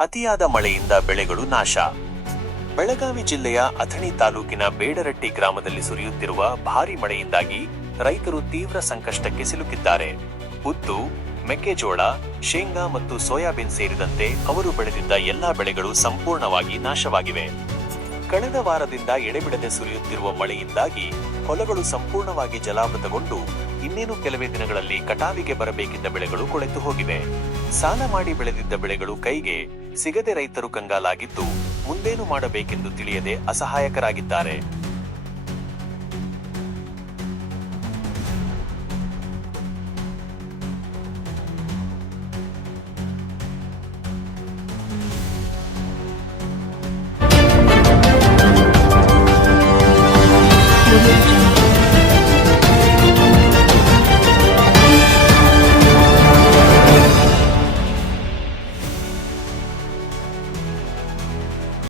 ಅತಿಯಾದ ಮಳೆಯಿಂದ ಬೆಳೆಗಳು ನಾಶ. ಬೆಳಗಾವಿ ಜಿಲ್ಲೆಯ ಅಥಣಿ ತಾಲೂಕಿನ ಬೇಡರಟ್ಟಿ ಗ್ರಾಮದಲ್ಲಿ ಸುರಿಯುತ್ತಿರುವ ಭಾರಿ ಮಳೆಯಿಂದಾಗಿ ರೈತರು ತೀವ್ರ ಸಂಕಷ್ಟಕ್ಕೆ ಸಿಲುಕಿದ್ದಾರೆ. ಉದ್ದು, ಮೆಕ್ಕೆಜೋಳ, ಶೇಂಗಾ ಮತ್ತು ಸೋಯಾಬೀನ್ ಸೇರಿದಂತೆ ಅವರು ಬೆಳೆದಿದ್ದ ಎಲ್ಲಾ ಬೆಳೆಗಳು ಸಂಪೂರ್ಣವಾಗಿ ನಾಶವಾಗಿವೆ. ಕಳೆದ ವಾರದಿಂದ ಎಡೆಬಿಡದೆ ಸುರಿಯುತ್ತಿರುವ ಮಳೆಯಿಂದಾಗಿ ಹೊಲಗಳು ಸಂಪೂರ್ಣವಾಗಿ ಜಲಾವೃತಗೊಂಡು ಇನ್ನೇನು ಕೆಲವೇ ದಿನಗಳಲ್ಲಿ ಕಟಾವಿಗೆ ಬರಬೇಕಿದ್ದ ಬೆಳೆಗಳು ಕೊಳೆತು ಹೋಗಿವೆ. ಸಾಲ ಮಾಡಿ ಬೆಳೆದಿದ್ದ ಬೆಳೆಗಳು ಕೈಗೆ ಸಿಗದೆ ರೈತರು ಕಂಗಾಲಾಗಿದ್ದು ಮುಂದೇನು ಮಾಡಬೇಕೆಂದು ತಿಳಿಯದೆ ಅಸಹಾಯಕರಾಗಿದ್ದಾರೆ.